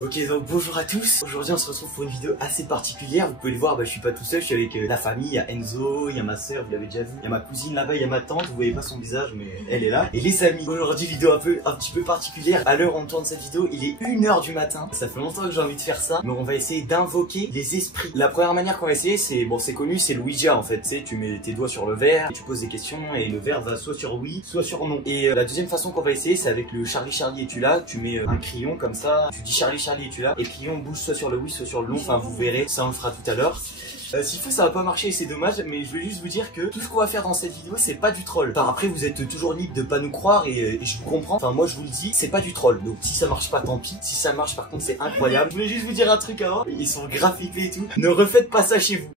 Ok, donc bonjour à tous. Aujourd'hui on se retrouve pour une vidéo assez particulière. Vous pouvez le voir, je suis pas tout seul, je suis avec la famille. Il y a Enzo, il y a ma soeur, vous l'avez déjà vu. Il y a ma cousine là-bas, il y a ma tante, vous voyez pas son visage mais elle est là. Et les amis, aujourd'hui vidéo un petit peu particulière. À l'heure où on tourne cette vidéo, il est 1 h du matin. Ça fait longtemps que j'ai envie de faire ça. Mais on va essayer d'invoquer les esprits. La première manière qu'on va essayer, c'est connu, c'est le Ouija en fait. Tu sais, tu mets tes doigts sur le verre, et tu poses des questions et le verre va soit sur oui, soit sur non. Et la deuxième façon qu'on va essayer, c'est avec le Charlie Charlie es-tu là. Tu mets un crayon comme ça, tu dis Charlie Charlie es-tu là, et le crayon bouge soit sur le oui, soit sur le non. Enfin, vous verrez, ça on le fera tout à l'heure. S'il faut, ça va pas marcher, c'est dommage, mais je voulais juste vous dire que tout ce qu'on va faire dans cette vidéo, c'est pas du troll. Enfin, après, vous êtes toujours libre de pas nous croire et je vous comprends. Enfin, moi, je vous le dis, c'est pas du troll. Donc, si ça marche pas, tant pis. Si ça marche, par contre, c'est incroyable. Je voulais juste vous dire un truc avant. Ils sont graphiqués et tout. Ne refaites pas ça chez vous.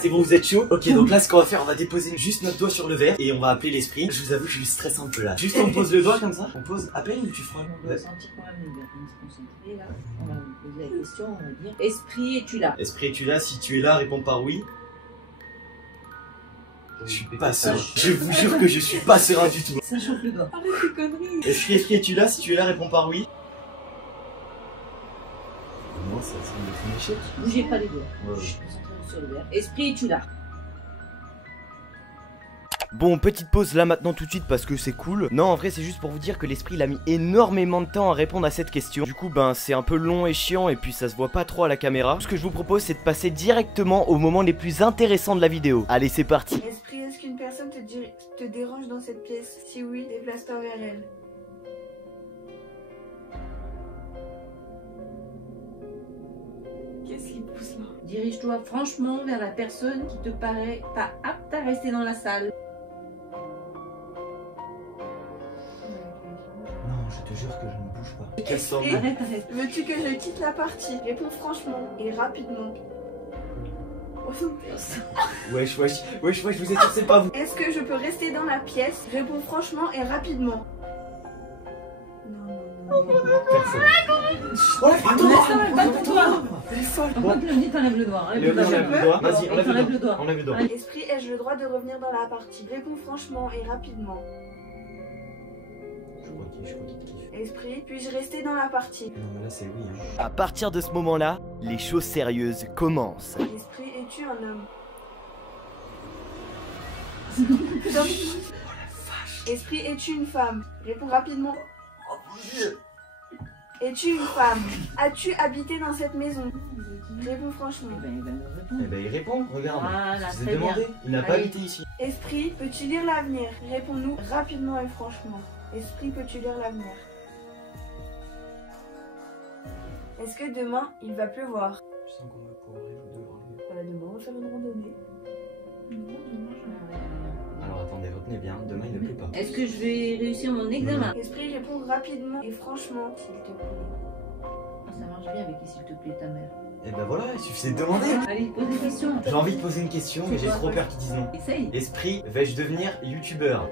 C'est bon, vous êtes chaud? Ok, donc là, ce qu'on va faire, on va déposer juste notre doigt sur le verre et on va appeler l'esprit. Je vous avoue, je stresse un peu là. Juste, on pose le doigt comme ça. On pose à peine ou tu feras? On doit sentir quand même bien se concentrer là. On va vous poser la question, on va dire esprit, es-tu là? Esprit, es-tu là? Si tu es là, réponds par oui. Je suis pas serein. Je vous jure que je suis pas serein du tout. Ça chauffe le doigt. Arrête tes conneries. Esprit, es-tu là? Si tu es là, réponds par oui. Moi, ça semble être un échec. Bougez pas les doigts. Ouais. Je suis concentré sur le verre. Esprit, es-tu là? Bon, petite pause là maintenant tout de suite parce que c'est cool. Non, en vrai c'est juste pour vous dire que l'esprit il a mis énormément de temps à répondre à cette question. Du coup c'est un peu long et chiant et puis ça se voit pas trop à la caméra. Ce que je vous propose c'est de passer directement aux moments les plus intéressants de la vidéo. Allez, c'est parti. Esprit, est-ce qu'une personne te dérange dans cette pièce? Si oui, déplace-toi vers elle. Qu'est-ce qui pousse là? Dirige-toi franchement vers la personne qui te paraît pas apte à rester dans la salle. Non, je te jure que je ne bouge pas. Esprit, Arrête. veux-tu que je quitte la partie? Réponds franchement et rapidement. Wesh, vous êtes sûr c'est pas vous? Est-ce que je peux rester dans la pièce? Réponds franchement et rapidement. Non. Personne. Oh, Toi. elle est folle. Par contre, Léonie, t'enlèves le doigt. Enlève le doigt. Vas-y, Enlève le doigt. Enlève le doigt. Esprit, ai-je le droit de revenir dans la partie? Réponds franchement et rapidement. Je crois qu'il te kiffe. Esprit, puis-je rester dans la partie? Non, mais là c'est oui. Hein. À partir de ce moment là, les choses sérieuses commencent. Esprit, es-tu un homme? Esprit, es-tu une femme? Réponds rapidement. Es-tu une femme? As-tu habité dans cette maison? Réponds franchement. Eh ben il répond, regarde. Voilà, Je vous ai très bien. demandé, il n'a pas Allez. habité ici. Esprit, peux-tu lire l'avenir? Réponds-nous rapidement et franchement. Esprit, peux-tu lire l'avenir? Est-ce que demain, il va pleuvoir? Je sens qu'on va pouvoir devoir. Demain, on va faire une randonnée. Alors attendez, retenez bien, demain il ne pleut pas. Est-ce que je vais réussir mon examen? Esprit, réponds rapidement et franchement, s'il te plaît. Ça marche bien avec s'il te plaît ta mère. Eh ben voilà, il suffisait de demander. Allez, pose des questions. J'ai envie de poser une question, mais j'ai trop peur qu'ils disent non. Essaye. Esprit, vais-je devenir youtubeur?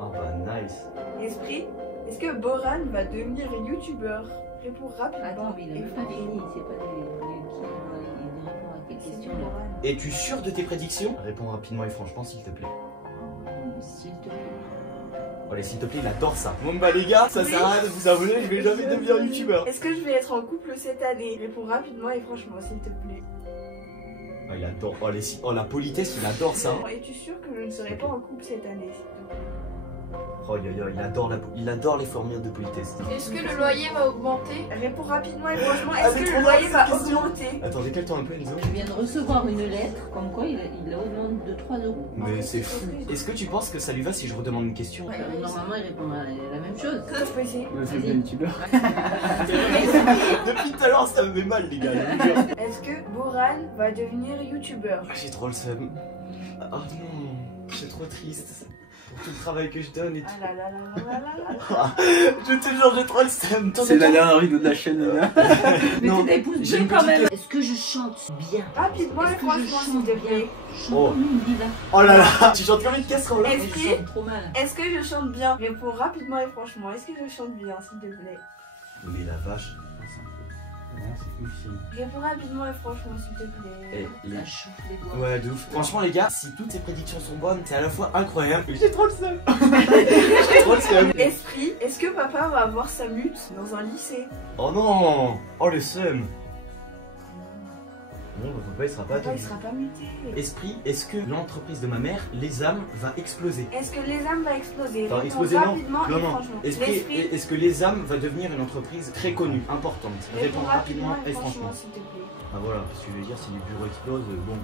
Oh bah nice. Esprit, est-ce que Boran va devenir youtubeur? Réponds rapidement. Attends, mais il a et même pas franchement. fini. C'est pas il répond à quelle C'est question du là? Boran. Es-tu sûr de tes prédictions? Réponds rapidement et franchement s'il te plaît. S'il te plaît. Allez, s'il te plaît, il adore ça. Bon bah les gars, ça sert à rien de vous abonner, je vais jamais devenir youtubeur. Est-ce que je vais être en couple cette année? Réponds rapidement et franchement, s'il te plaît. Oh, il adore, oh la politesse, il adore ça. Es-tu sûr que je ne serai pas en couple cette année, s'il te plaît? Oh il adore les formules de politesse. Est-ce que le loyer va augmenter? Réponds rapidement et franchement, Ah, est-ce c'est que trop le drôle, loyer va cette question. augmenter? Attends, décale-toi un peu Enzo. Je viens de recevoir une lettre comme quoi il augmente de 3 €. Mais c'est fou. Est-ce que tu penses que ça lui va si je redemande une question? Ouais, normalement, il répond à la même chose. Je peux essayer. Vas-y. Depuis tout à l'heure, ça me fait mal les gars. je vous jure. Est-ce que Boran va devenir youtubeur? Ah, j'ai trop le seum. Oh non, je suis trop triste. Pour tout le travail que je donne et tout. Ah là là là là là là. Ah, je te jure, j'ai trop le seum. C'est la dernière vidéo de la chaîne, les gars. Mais Non, tu t'épouses j'ai bien une quand petite- même. Est-ce que je chante bien? Rapidement et Est-ce que je franchement, s'il chante te bien? plaît. Chante Oh. comme une diva. Oh là là, tu chantes comme une casserole là. Esprit, Je chante trop mal. est-ce que je chante bien? Réponds rapidement et franchement. Est-ce que je chante bien, s'il te plaît? Mais la vache. Réponds rapidement et franchement, s'il te plaît. Ça chauffe les doigts. Ouais, de ouf. Franchement, les gars, si toutes ces prédictions sont bonnes, c'est à la fois incroyable. J'ai trop le seum. J'ai trop le seum. Esprit, est-ce que papa va avoir sa mute dans un lycée? Oh non. Oh le seum. Bon, bah, papa, il sera pas Papa, il attendu. sera pas muté. Esprit, est-ce que l'entreprise de ma mère, Les Âmes, va exploser? Est-ce que les âmes va exploser? Enfin, Réponds exploser, non. rapidement Non, et non. franchement. Esprit, L'esprit, est-ce que Les Âmes va devenir une entreprise très connue, importante? Réponds rapidement et franchement. s'il te plaît. Ah voilà, parce que je veux dire, si les bureaux explosent, bon.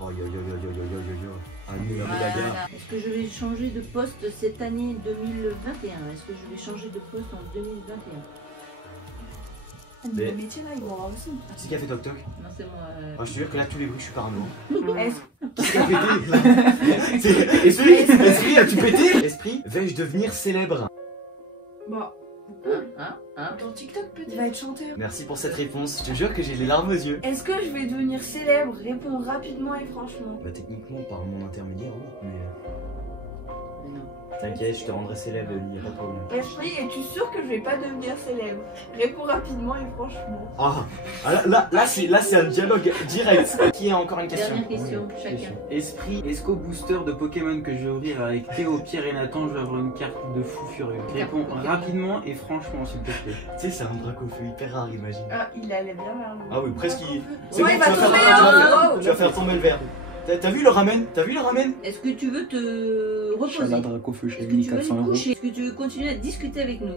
Oh yo yo yo yo yo yo yo yo. Ah nous, la Voilà. bagarre. Est-ce que je vais changer de poste cette année 2021? Est-ce que je vais changer de poste en 2021? Mais- Le métier là, ils vont avoir aussi. Qui c'est qui a fait toc toc? Non, c'est moi. Ah, je te jure que là, tous les bruits, je suis parano. Est-ce Qui a pété? C'est- Esprit, as-tu pété? Esprit, vais-je devenir célèbre? Bah, Hein? ton TikTok peut-être. Il va être chanteur. Merci pour cette réponse, je te jure que j'ai les larmes aux yeux. Est-ce que je vais devenir célèbre? Réponds rapidement et franchement. Bah techniquement, par mon intermédiaire, oui, mais... Mais non. T'inquiète, je te rendrai célèbre, il n'y a pas de problème. Esprit, es-tu sûr que je vais pas devenir célèbre? Réponds rapidement et franchement. Ah, là c'est un dialogue direct. Qui a encore une question? Dernière question, chacun. Esprit, est-ce qu'au booster de Pokémon que je vais ouvrir avec Théo, Pierre et Nathan, je vais avoir une carte de fou furieux? Réponds Pokémon. rapidement et franchement, s'il te plaît. Tu sais, c'est un dracofeu hyper rare, imagine. Ah, il allait bien vers le. Ah oui, presque il... Ouais, C'est bon, il va tu vas tomber, faire- hein. tu vas faire tomber le verre. T'as vu le ramen? T'as vu le ramen? Est-ce que tu veux te reposer? Chala Dracofeu Est-ce chez que lui, tu veux 400 te euros. coucher? Est-ce que tu veux continuer à discuter avec nous? Bon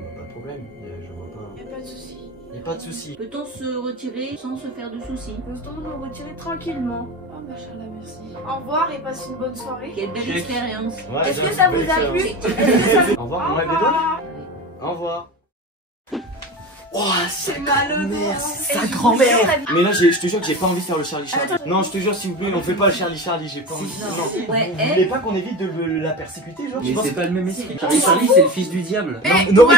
bah pas de problème, je vois pas. Y'a pas de soucis. Y'a pas de soucis. Peut-on se retirer sans se faire de soucis? Peut-on nous retirer tranquillement? Oh, machallah, merci. Au revoir et passe une bonne soirée. Quelle belle Check. expérience! Ouais, Est-ce j'ai que un ça petit vous a peu plu? d'expérience. Au revoir, on Au rêve les doigts? revoir. Au revoir. Oh, C'est malheureux. mère, Et sa je vous grand-mère. jure, la vie- Mais là, je te jure que j'ai pas envie de faire le Charlie Charlie. Non, je te jure, s'il vous plaît, on fait pas le Charlie Charlie, j'ai pas envie. Non. Ouais, Vous elle- voulez pas qu'on évite de la persécuter, genre? Je Mais pense c'est que- pas le même esprit. Si. Charlie Charlie, c'est le fils du diable. Non, mais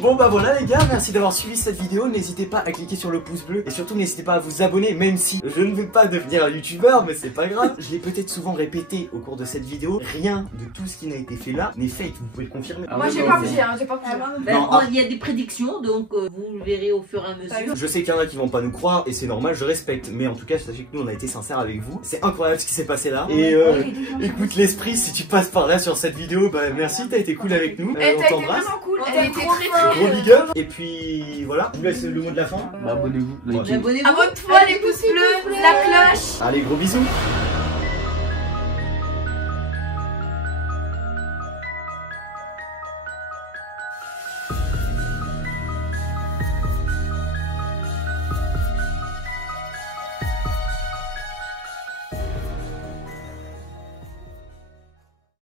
bon bah voilà les gars, merci d'avoir suivi cette vidéo. N'hésitez pas à cliquer sur le pouce bleu et surtout n'hésitez pas à vous abonner, même si je ne vais pas devenir un youtubeur, mais c'est pas grave. Je l'ai peut-être souvent répété au cours de cette vidéo, rien de tout ce qui n'a été fait là n'est fake, vous pouvez le confirmer. Ah Moi ouais, j'ai non, pas mais- pris, hein, j'ai pas pris. Ben, Non, il y a des prédictions, donc vous le verrez au fur et à mesure. Je sais qu'il y en a qui vont pas nous croire et c'est normal, je respecte, mais en tout cas sachez que nous on a été sincères avec vous. C'est incroyable ce qui s'est passé là. Et écoute l'esprit, si tu passes par là sur cette vidéo, bah merci, t'as été cool avec nous. Elle On t'a été t'embrasse. vraiment cool, On elle a est été trop très fort. très Gros big up. Et puis voilà, je vous laisse le mot de la fin. Bah abonnez-vous, likez. Abonnez-vous. Abonne-toi les pouces bleus, la cloche. Allez, gros bisous.